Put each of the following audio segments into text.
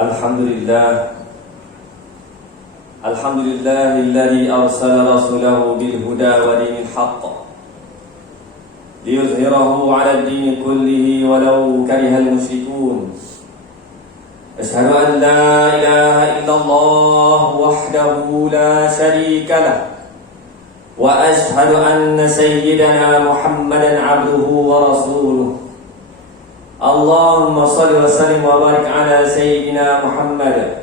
Alhamdulillah Alhamdulillahilladzi arsala rasulahu bil huda wa dinil haqq liyuzhirahu 'ala ad-din kullihi walau karihal musyrikun. Asyhadu an la ilaha illallah wahdahu la syarika lah wa asyhadu anna sayyidana Muhammadan 'abduhu wa rasuluh. Allahumma salli wa sallim wa barik ala sayyidina Muhammad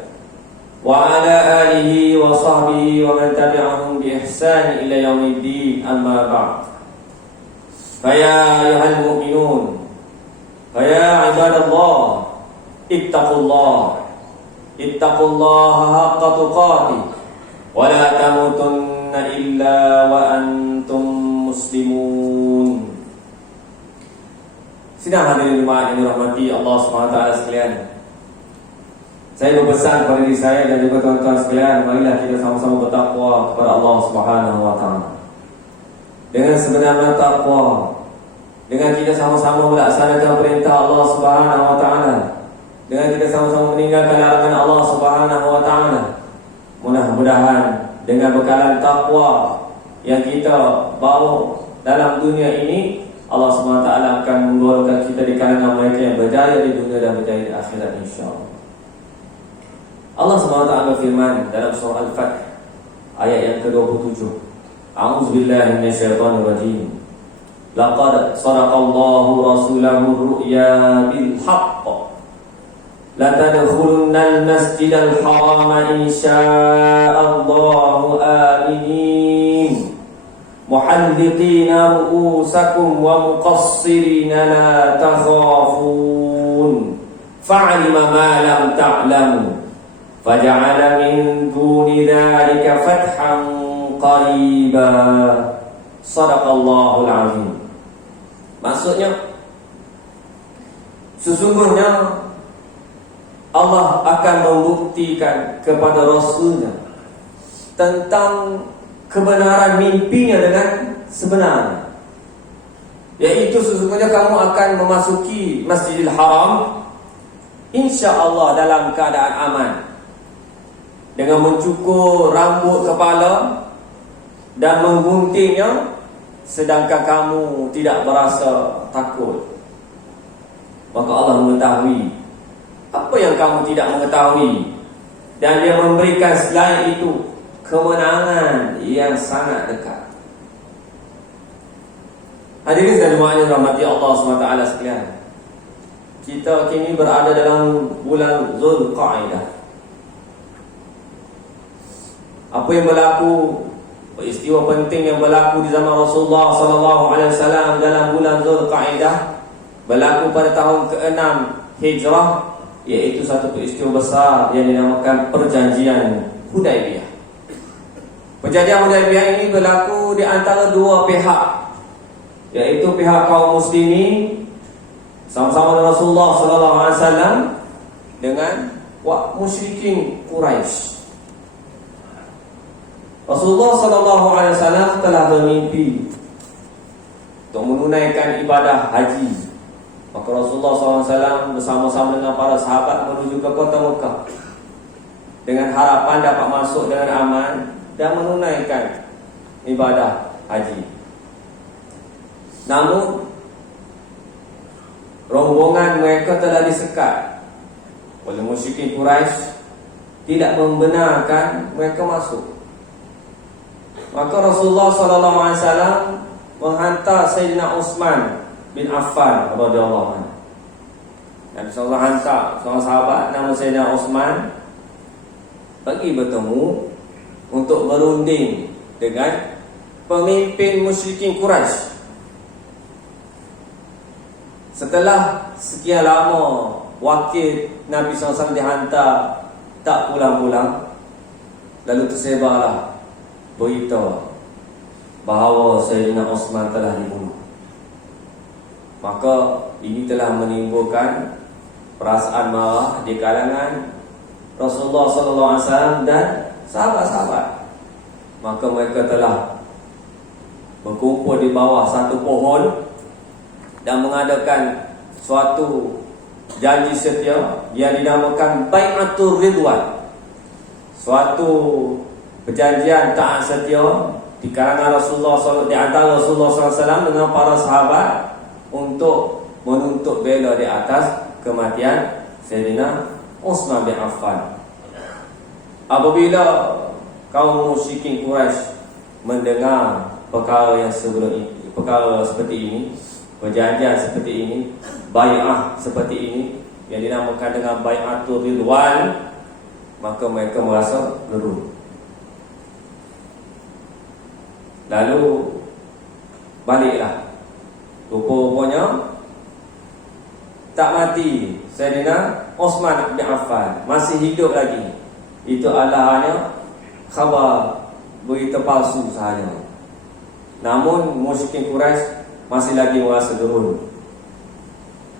wa ala alihi wa sahbihi wa man tabi'ahum bi ihsan ila yaumiddin, amma ba'd. Faya ayyuhal mu'minun, faya ibadallah, ittaqullaha haqqa tuqatih wa la tamutunna illa wa antum muslimun. Sidang hadirin jemaah yang dirahmati Allah SWT sekalian, saya berpesan kepada diri saya dan juga tuan-tuan sekalian, marilah kita sama-sama bertakwa kepada Allah SWT. Dengan sebenar-benar takwa, dengan kita sama-sama melaksanakan perintah Allah SWT, dengan kita sama-sama meninggalkan larangan Allah SWT, mudah-mudahan dengan bekalan takwa yang kita bawa dalam dunia ini, Allah SWT akan mengeluarkan kita di kalangan mereka yang berjaya di dunia dan berjaya di akhirat, insyaAllah. Allah SWT berfirman dalam surah Al-Fath ayat yang ke-27, A'udzubillahi minasyaitonir rajim. Laqad sadaqallahu rasulahu ru'ya bil haqq la tadkhulunnal masjidal harama insya'allahu aminin muhalliqina ru'usakum wa muqassirina la takhafun fa'alima ma lam ta'lamu faja'ala min duni dhalika fathan qariba. Sadaqallahul azim. Maksudnya, sesungguhnya Allah akan membuktikan kepada Rasulnya tentang kebenaran mimpinya dengan sebenarnya, yaitu sesungguhnya kamu akan memasuki Masjidil Haram insya-Allah dalam keadaan aman, dengan mencukur rambut kepala dan mengguntingnya, sedangkan kamu tidak berasa takut. Maka Allah mengetahui apa yang kamu tidak mengetahui, dan Dia memberikan selain itu kemenangan yang sangat dekat. Hadirin dan jemaah yang dirahmati Allah SWT sekalian, kita kini berada dalam bulan Zulqa'dah. Apa yang berlaku, peristiwa penting yang berlaku di zaman Rasulullah SAW dalam bulan Zulqa'dah berlaku pada tahun ke-6 Hijrah, iaitu satu peristiwa besar yang dinamakan Perjanjian Hudaibiyah. Perjanjian Hudaibiyah ini berlaku di antara dua pihak, yaitu pihak kaum muslimin sama-sama dengan Rasulullah SAW dengan musyrikin Quraisy. Rasulullah SAW telah bermimpi untuk menunaikan ibadah haji. Maka Rasulullah SAW bersama-sama dengan para sahabat menuju ke kota Mekah dengan harapan dapat masuk dengan aman dan menunaikan ibadah haji. Namun rombongan mereka telah disekat oleh musyrikin Quraisy, tidak membenarkan mereka masuk. Maka Rasulullah SAW menghantar Sayyidina Utsman bin Affan radhiyallahu anhu. Dan Rasulullah hantar seorang sahabat nama Sayyidina Utsman pergi bertemu untuk berunding dengan pemimpin musyrikin Quraisy. Setelah sekian lama wakil Nabi SAW dihantar tak pulang-pulang, lalu tersebarlah berita bahawa Sayyidina Utsman telah dibunuh. Maka ini telah menimbulkan perasaan marah di kalangan Rasulullah SAW dan sahabat-sahabat. Maka mereka telah berkumpul di bawah satu pohon dan mengadakan suatu janji setia yang dinamakan Bai'atul Ridwan, suatu perjanjian taat setia di kalangan Rasulullah SAW, di antara Rasulullah SAW dengan para sahabat untuk menuntut bela di atas kematian Sayyidina Utsman bin Affan. Apabila kaum musyrikin Quraisy mendengar perkara yang sebelum ini, perkara seperti ini, perjanjian seperti ini, bai'ah seperti ini yang dinamakan dengan Bai'atul Ridwan, maka mereka merasa gerun. Lalu baliklah. Rupanya tak mati Sayyidina Utsman bin Affan, masih hidup lagi. Itu adalah hanya khabar, berita palsu sahaja. Namun musyrikin Quraisy masih lagi merasa gerun.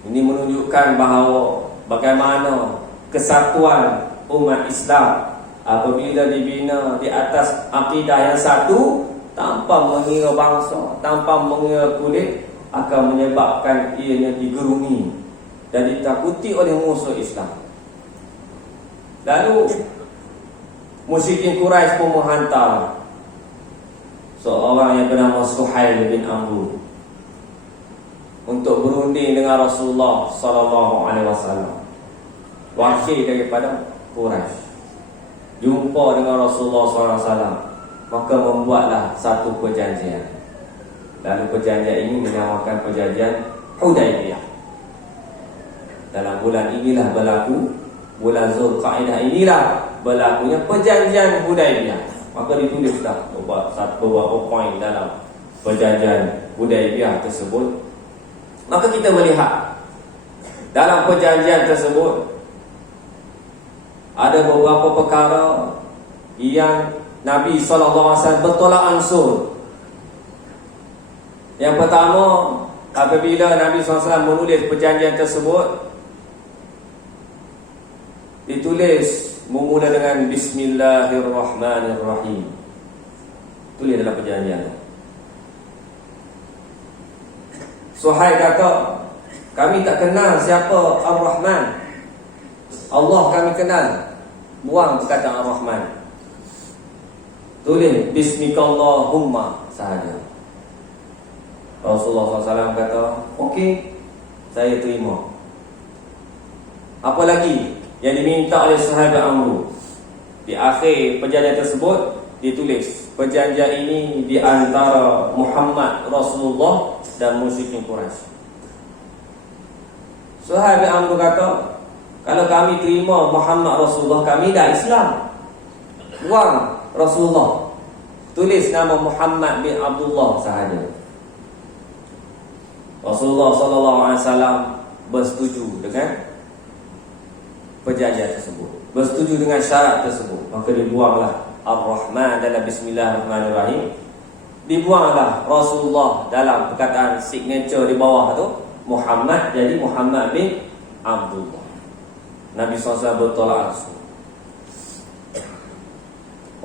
Ini menunjukkan bahawa bagaimana kesatuan umat Islam apabila dibina di atas akidah yang satu, tanpa mengira bangsa, tanpa mengira kulit, akan menyebabkan ianya digerungi dan ditakuti oleh musuh Islam. Lalu musyrikin Quraisy pun menghantar seorang yang bernama Suhail bin Amr untuk berunding dengan Rasulullah sallallahu alaihi wasallam, wakil daripada Quraisy, jumpa dengan Rasulullah sallallahu alaihi wasallam. Maka membuatlah satu perjanjian. Lalu perjanjian ini dinamakan perjanjian Hudaibiyah. Dalam bulan inilah berlaku, bulan Zulqa'dah inilah berlakunya perjanjian Hudaibiyah. Maka ditulislah beberapa poin dalam perjanjian Hudaibiyah tersebut. Maka kita melihat dalam perjanjian tersebut ada beberapa perkara yang Nabi SAW bertolak ansur. Yang pertama, apabila Nabi SAW menulis perjanjian tersebut, ditulis memula dengan Bismillahirrahmanirrahim. Tulis dalam perjanjian. Suhail kata, kami tak kenal siapa Ar-Rahman. Allah kami kenal. Buang perkataan Ar-Rahman. Tulis Bismikallahumma sahaja. Rasulullah SAW kata, okey, saya terima. Apa lagi yang diminta oleh sahabat Amr? Di akhir perjanjian tersebut ditulis, perjanjian ini di antara Muhammad Rasulullah dan musyrikin Quraisy. Sahabat Amr kata, kalau kami terima Muhammad Rasulullah, kami dah Islam. Buang Rasulullah, tulis nama Muhammad bin Abdullah sahaja. Rasulullah SAW bersetuju dengan perjanjian tersebut, bersetuju dengan syarat tersebut. Maka dibuanglah Ar-Rahman dalam Bismillahirrahmanirrahim, dibuanglah Rasulullah dalam perkataan signature di bawah tu Muhammad, jadi Muhammad bin Abdullah. Nabi SAW bertolak langsung.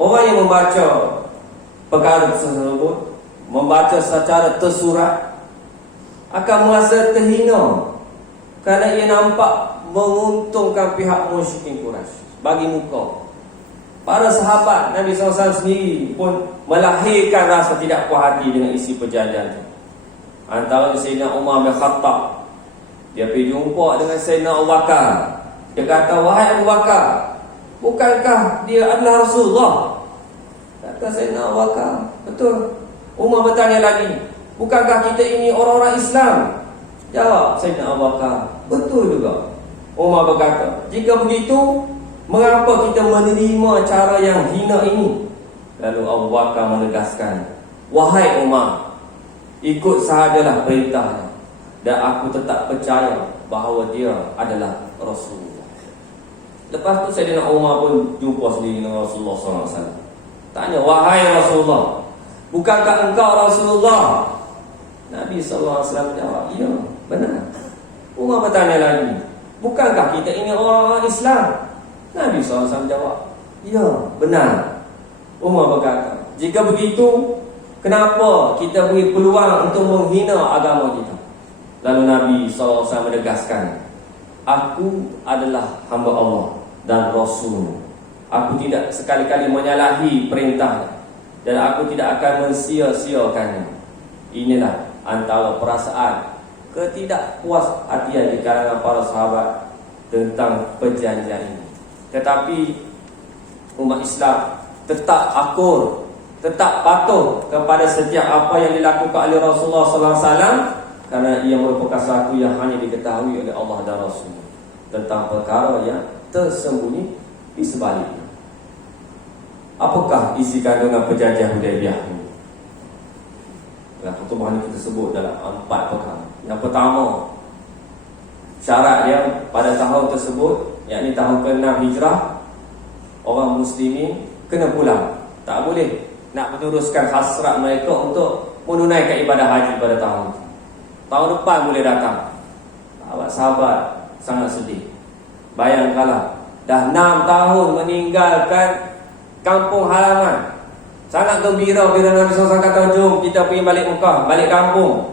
Orang yang membaca perkara tersebut, membaca secara tersurat, akan merasa terhina kerana ia nampak menguntungkan pihak musyrikin Quraisy bagi muka. Para sahabat Nabi SAW sendiri pun melahirkan rasa tidak puas hati dengan isi perjanjian itu. Antara Sayyidina Umar bin Khattab, dia pergi jumpa dengan Sayyidina Abu Bakar. Dia kata, wahai Abu Bakar, bukankah dia adalah Rasulullah? Kata Sayyidina Abu Bakar, betul. Umar bertanya lagi, bukankah kita ini orang-orang Islam? Jawab Sayyidina Abu Bakar, betul juga. Umar berkata, jika begitu, mengapa kita menerima cara yang hina ini? Lalu Abu Bakar menegaskan, wahai Umar, ikut sahajalah perintahnya, dan aku tetap percaya bahawa dia adalah Rasulullah. Lepas tu Sayyidina Umar pun jumpa sendiri dengan Rasulullah SAW. Tanya, wahai Rasulullah, bukankah engkau Rasulullah? Nabi SAW jawab, ya, benar. Umar bertanya lagi, bukankah kita ini orang Islam? Nabi SAW jawab, ya, benar. Umar berkata, jika begitu, kenapa kita beri peluang untuk menghina agama kita? Lalu Nabi SAW menegaskan, Aku adalah hamba Allah dan Rasul. Aku tidak sekali-kali menyalahi perintah, dan aku tidak akan mensia-siakannya. Inilah antara perasaan ketidakpuashatian di kalangan para sahabat tentang perjanjian ini. Tetapi umat Islam tetap akur, tetap patuh kepada setiap apa yang dilakukan oleh Rasulullah SAW, kerana ia merupakan sesuatu yang hanya diketahui oleh Allah dan Rasul tentang perkara yang tersembunyi di sebaliknya. Apakah isi kandungan perjanjian Hudaibiyah ini? Dalam khutbah ini kita sebut dalam 4 perkara. Yang pertama, syarat dia pada tahun tersebut, yakni tahun ke-6 Hijrah, orang muslimin kena pulang. Tak boleh nak meneruskan hasrat mereka untuk menunaikan ibadah haji pada tahun itu. Tahun depan boleh datang. Sahabat sangat sedih. Bayangkanlah, dah 6 tahun meninggalkan kampung halaman. Sangat gembira bila Nabi SAW kata, jom kita pergi balik Mekah, balik kampung.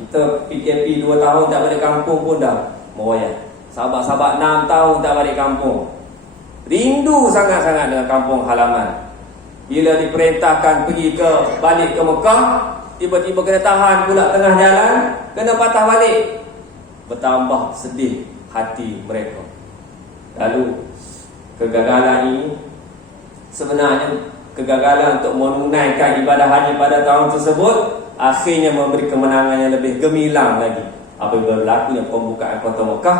Kita PKP 2 tahun tak balik kampung pun dah meroyak. Sahabat-sahabat 6 tahun tak balik kampung. Rindu sangat-sangat dengan kampung halaman. Bila diperintahkan pergi balik ke Mekah, tiba-tiba kena tahan pula tengah jalan, kena patah balik. Bertambah sedih hati mereka. Lalu kegagalan ini sebenarnya kegagalan untuk menunaikan ibadah haji pada tahun tersebut akhirnya memberi kemenangan yang lebih gemilang lagi apabila berlakunya pembukaan kota Mekah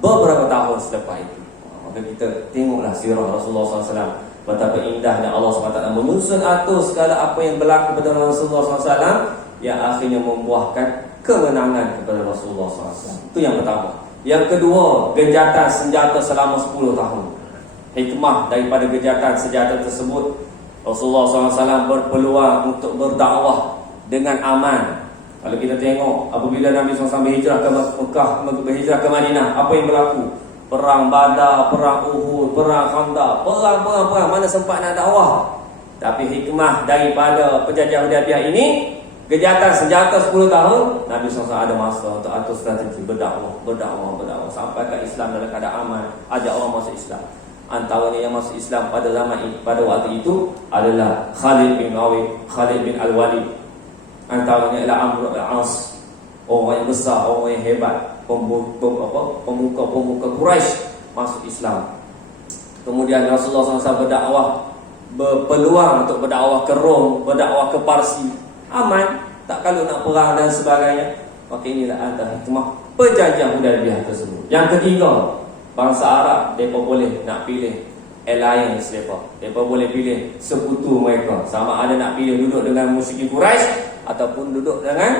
beberapa tahun selepas itu. Maka kita tengoklah sirah Rasulullah SAW, betapa indahnya Allah SWT menyusun atur segala apa yang berlaku pada Rasulullah SAW yang akhirnya membuahkan kemenangan kepada Rasulullah SAW. Itu yang pertama. Yang kedua, genjatan senjata selama 10 tahun. Hikmah daripada genjatan senjata tersebut, Rasulullah SAW berpeluang untuk berdakwah dengan aman. Kalau kita tengok apabila Nabi SAW berhijrah ke Mekah, berhijrah ke Madinah, apa yang berlaku? Perang Badar, perang Uhud, perang Khandaq, perang, mana sempat nak dakwah. Tapi hikmah daripada perjanjian Hudaibiyah ini, genjatan senjata 10 tahun, Nabi SAW ada masa untuk atur strategi berdakwah sampai ke Islam dalam keadaan aman, ajak orang masuk Islam. Antaranya yang masuk Islam pada zaman ini, pada waktu itu adalah Khalid bin Al-Walid. Antaranya ialah Amr al-As, orang yang besar, orang yang hebat, pemuka Quraisy masuk Islam. Kemudian Rasulullah SAW berpeluang untuk berdakwah ke Rom, berdakwah ke Parsi. Aman, tak kalau nak perang dan sebagainya. Maka inilah antara hikmah perjanjian Hudaibiyah tersebut. Yang ketiga, bangsa Arab mereka boleh nak pilih alliance mereka. Mereka boleh pilih sekutu mereka. Sama ada nak pilih duduk dengan musyrikin Quraisy ataupun duduk dengan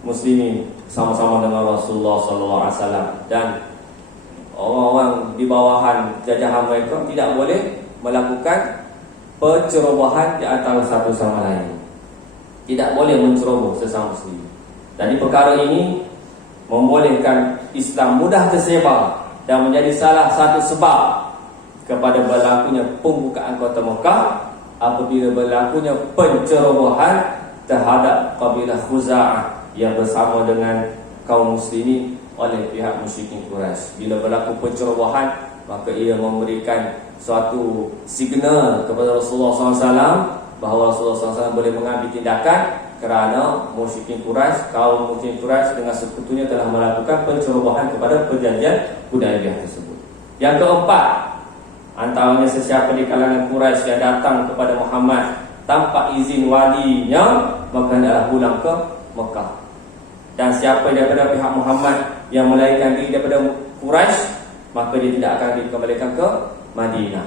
muslimin, sama-sama dengan Rasulullah SAW. Dan orang-orang di bawahan jajahan mereka tidak boleh melakukan pencerobohan di antara satu sama lain. Tidak boleh menceroboh sesama muslim. Dan di perkara ini membolehkan Islam mudah tersebar dan menjadi salah satu sebab kepada berlakunya pembukaan kota Mekah apabila berlakunya pencerobohan terhadap kabilah Khuza'ah yang bersama dengan kaum muslimin oleh pihak musyrikin Quraisy. Bila berlaku pencerobohan, maka ia memberikan suatu signal kepada Rasulullah SAW bahawa Rasulullah SAW boleh mengambil tindakan kerana musyrikin Quraisy, kaum musyrikin Quraisy dengan sekutunya telah melakukan pencerobohan kepada perjanjian Hudaibiyah tersebut. Yang keempat, antaranya sesiapa di kalangan Quraisy yang datang kepada Muhammad tanpa izin walinya, maka hendaklah pulang ke Mekah. Dan siapa daripada pihak Muhammad yang melarikan diri daripada Quraisy, maka dia tidak akan dikembalikan ke Madinah.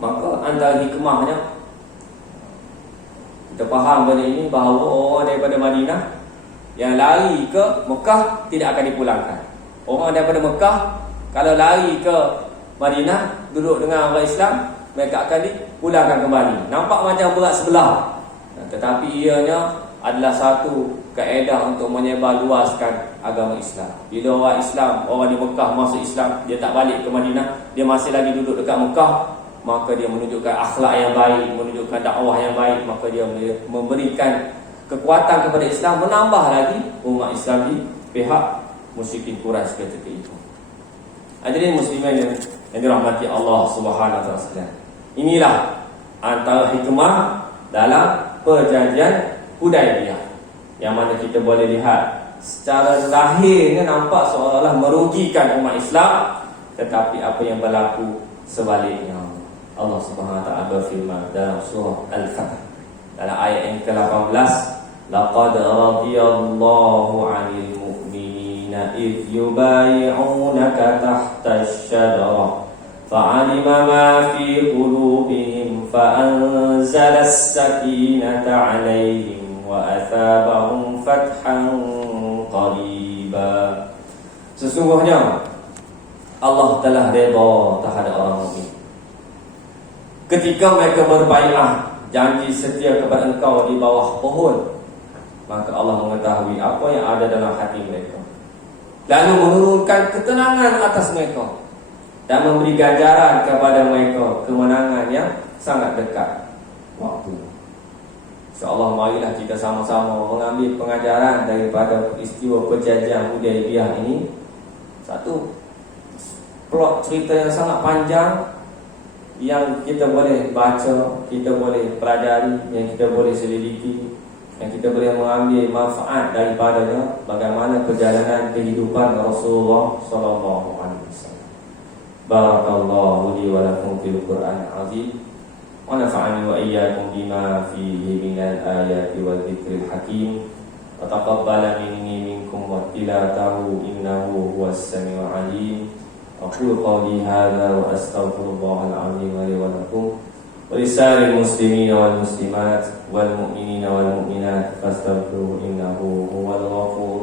Maka antara hikmahnya kita faham benda ini bahawa orang daripada Madinah yang lari ke Mekah tidak akan dipulangkan. Orang daripada Mekah kalau lari ke Madinah duduk dengan orang Islam, mereka akan dipulangkan kembali. Nampak macam berat sebelah, tetapi ianya adalah satu kaedah untuk menyebarluaskan agama Islam. Bila orang Islam, orang di Mekah masuk Islam, dia tak balik ke Madinah, dia masih lagi duduk dekat Mekah, maka dia menunjukkan akhlak yang baik, menunjukkan dakwah yang baik, maka dia memberikan kekuatan kepada Islam, menambah lagi umat Islam di pihak musyrikin Quraisy ketika itu. Hadirin muslimin yang dirahmati Allah Subhanahu wa taala. Inilah antara hikmah dalam perjanjian Hudaibiyah, yang mana kita boleh lihat secara zahirnya nampak seolah-olah merugikan umat Islam, tetapi apa yang berlaku sebaliknya. Allah Subhanahu wa taala berfirman dalam surah Al-Fath dalam ayat yang ke-18, laqad radiyallahu 'anil mu'minina idh yubay'unaka tahta asy-syajarah fa'alima ma fi qulubihim fa'anzala as-sakinata 'alaihim wa athabahum fathan qariba. Sesungguhnya Allah telah redha terhadap orang mukmin ketika mereka berbai'ah janji setia kepada engkau di bawah pohon, maka Allah mengetahui apa yang ada dalam hati mereka, lalu menurunkan ketenangan atas mereka dan memberi ganjaran kepada mereka kemenangan yang sangat dekat waktu. InsyaAllah marilah kita sama-sama mengambil pengajaran daripada peristiwa perjanjian Hudaibiyah ini. Satu plot cerita yang sangat panjang yang kita boleh baca, kita boleh pelajari, yang kita boleh selidiki, yang kita boleh mengambil manfaat daripadanya, bagaimana perjalanan kehidupan Rasulullah sallallahu alaihi wasallam. Barakallahu li wa lakum fil Qur'an azim wa nafa'ani wa iyyakum bima fihi minal ayati wal dzikril hakim wa taqabbala minni minkum wa tilatahu innahu huwas samiul alim. أقول قولي هذا وأستغفر الله العظيم لي ولكم ولسائر المسلمين والمسلمات والمؤمنين والمؤمنات فاستغفروه إنه هو الغفور